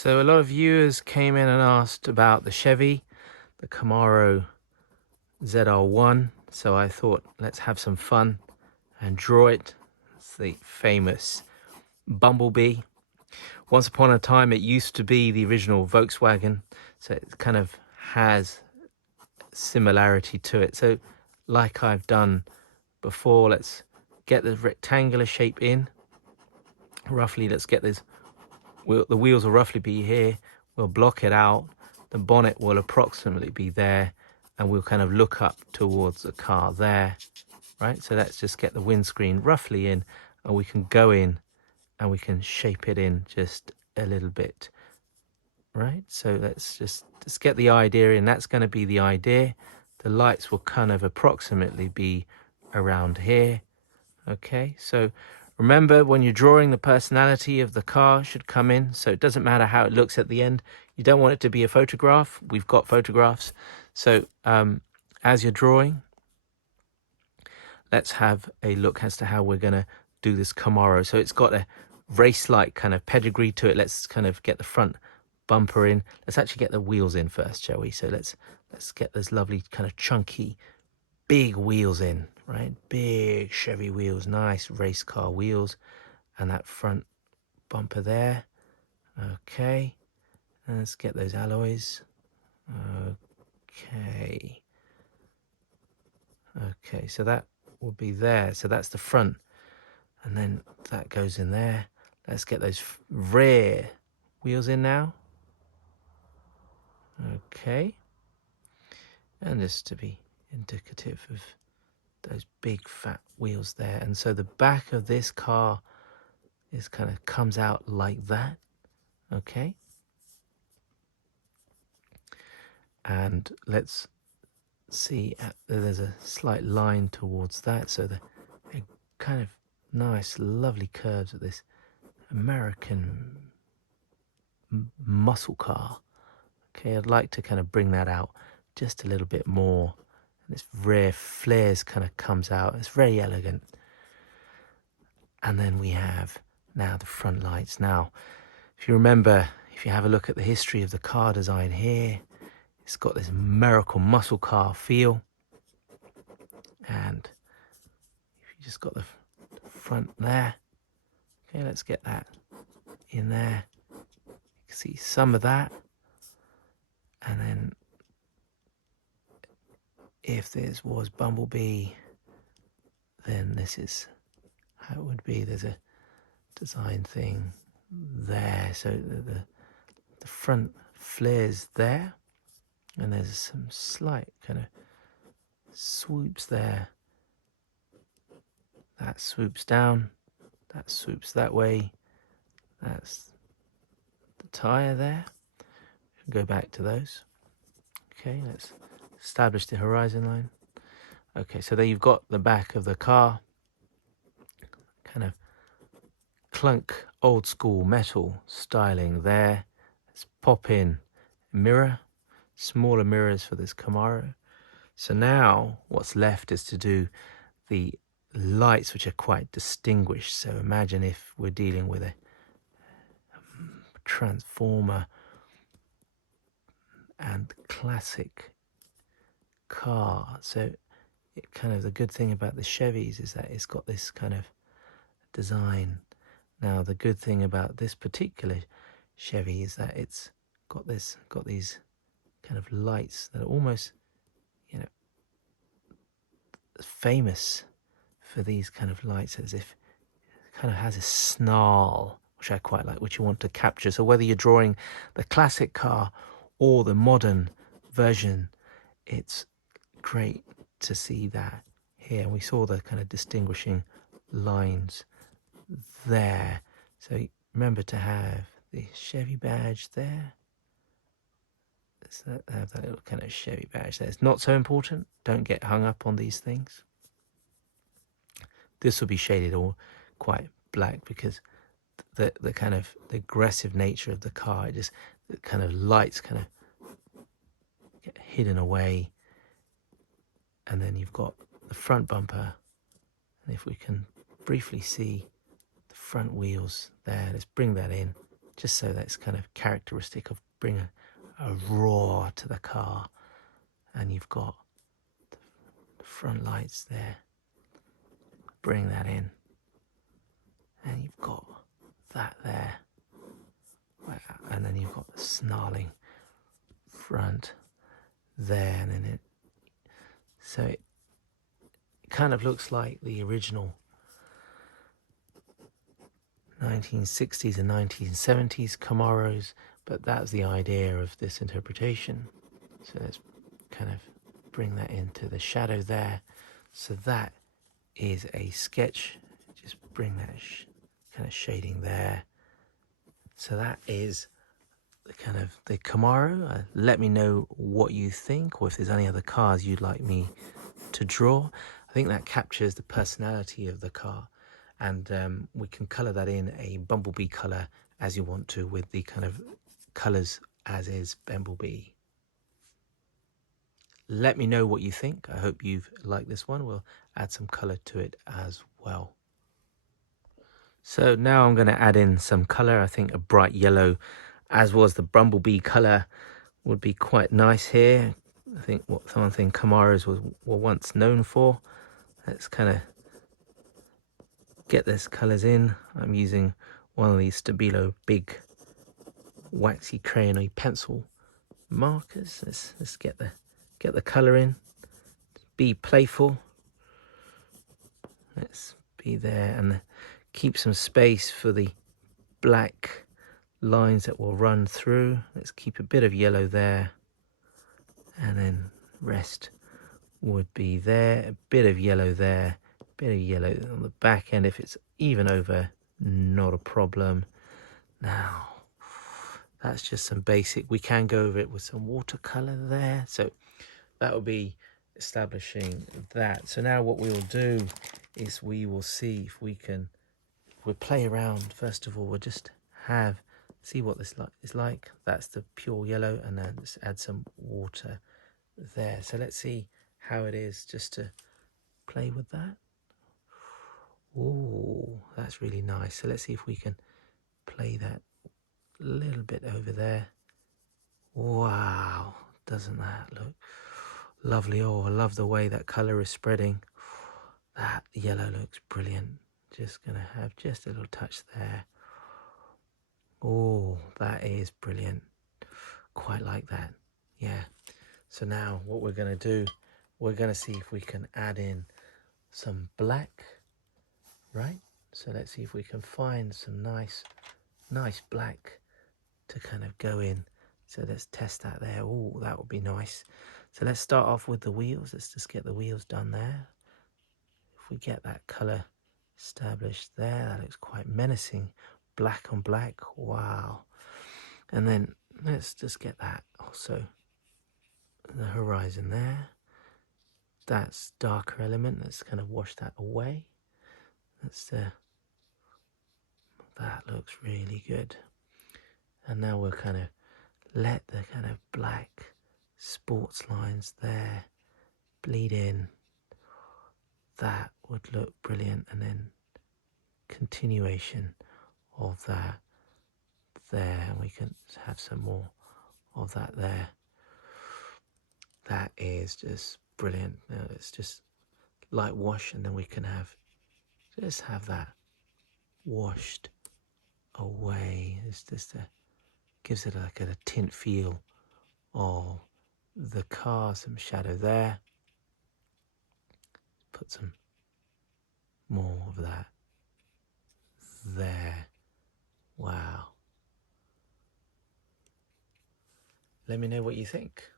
So a lot of viewers came in and asked about the Chevy, the Camaro ZL1. So I thought, let's have some fun and draw it. It's the famous Bumble Bee. Once upon a time, it used to be the original Volkswagen. So it kind of has similarity to it. So like I've done before, let's get the rectangular shape in. Roughly, let's get this. The wheels will roughly be here. We'll block it out. The bonnet will approximately be there, and we'll kind of look up towards the car there, right? So let's just get the windscreen roughly in, and we can go in and we can shape it in just a little bit, right? So let's just get the idea in. That's going to be the idea. The lights will kind of approximately be around here. Okay, so remember, when you're drawing, the personality of the car should come in. So it doesn't matter how it looks at the end. You don't want it to be a photograph. We've got photographs. So as you're drawing, let's have a look as to how we're going to do this Camaro. So it's got a race-like kind of pedigree to it. Let's kind of get the front bumper in. Let's actually get the wheels in first, shall we? So let's get those lovely kind of chunky big wheels in, right? Big Chevy wheels, nice race car wheels, and that front bumper there. Okay, and let's get those alloys. Okay, so that will be there. So that's the front, and then that goes in there. Let's get those rear wheels in now. Okay, and just to be indicative of those big fat wheels there. And so the back of this car is kind of comes out like that. Okay, and let's see, there's a slight line towards that, so the kind of nice lovely curves of this American muscle car. Okay, I'd like to kind of bring that out just a little bit more. This rear flares kind of comes out. It's very elegant. And then we have now the front lights. Now, if you remember, if you have a look at the history of the car design here, it's got this American muscle car feel. And if you just got the front there, okay, let's get that in there. You can see some of that. And then if this was Bumble Bee, then this is how it would be. There's a design thing there, so the front flares there, and there's some slight kind of swoops there. That swoops down, that swoops that way. That's the tire there. Go back to those. Okay, let's establish the horizon line. Okay, so there you've got the back of the car, kind of clunk old school metal styling there. Let's pop in a mirror, smaller mirrors for this Camaro. So now what's left is to do the lights, which are quite distinguished. So imagine if we're dealing with a transformer and classic car. So it kind of, the good thing about the Chevys is that it's got this kind of design. Now the good thing about this particular Chevy is that it's got these kind of lights that are almost, you know, famous for these kind of lights, as if it kind of has a snarl, which I quite like, which you want to capture. So whether you're drawing the classic car or the modern version, it's great to see that here. And we saw the kind of distinguishing lines there. So remember to have the Chevy badge there. Let's have that little kind of Chevy badge there. It's not so important. Don't get hung up on these things. This will be shaded all quite black because the kind of the aggressive nature of the car, just the kind of lights kind of get hidden away. And then you've got the front bumper. And if we can briefly see the front wheels there, let's bring that in just so that's kind of characteristic of bring a roar to the car. And you've got the front lights there, bring that in, and you've got that there, and then you've got the snarling front there, and then so it kind of looks like the original 1960s and 1970s Camaros, but that's the idea of this interpretation. So let's kind of bring that into the shadow there. So that is a sketch. Just bring that kind of shading there. So that is the kind of the Camaro. Let me know what you think, or if there's any other cars you'd like me to draw. I think that captures the personality of the car, and we can color that in a Bumble Bee color as you want to, with the kind of colors as is Bumble Bee. Let me know what you think. I hope you've liked this one. We'll add some color to it as well. So now I'm going to add in some color. I think a bright yellow, as was the Bumble Bee color, would be quite nice here. I think what something Camaros were once known for. Let's kind of get these colors in. I'm using one of these Stabilo big waxy crayony pencil markers. Let's get the color in. Be playful. Let's be there and keep some space for the black lines that will run through. Let's keep a bit of yellow there, and then rest would be there, a bit of yellow there, a bit of yellow on the back end. If it's even over, not a problem. Now that's just some basic. We can go over it with some watercolor there, so that will be establishing that. So now what we will do is we will see if we'll play around. First of all, we'll just see what this is like. That's the pure yellow, and then let's add some water there. So let's see how it is just to play with that. Oh, that's really nice. So let's see if we can play that a little bit over there. Wow, doesn't that look lovely? Oh, I love the way that color is spreading. That yellow looks brilliant. Just gonna have just a little touch there. Oh, that is brilliant. Quite like that. Yeah. So now what we're gonna do, we're gonna see if we can add in some black, right? So let's see if we can find some nice black to kind of go in. So let's test that there. Oh, that would be nice. So let's start off with the wheels. Let's just get the wheels done there. If we get that color established there, that looks quite menacing. Black on black, wow. And then let's just get that also, the horizon there. That's darker element. Let's kind of wash that away. That looks really good. And now we'll kind of let the kind of black sports lines there bleed in. That would look brilliant. And then continuation of that there, and we can have some more of that there. That is just brilliant. Now let's just light wash, and then we can just have that washed away. It's just gives it like a tint feel of the car. Some shadow there. Put some more of that there. Wow. Let me know what you think.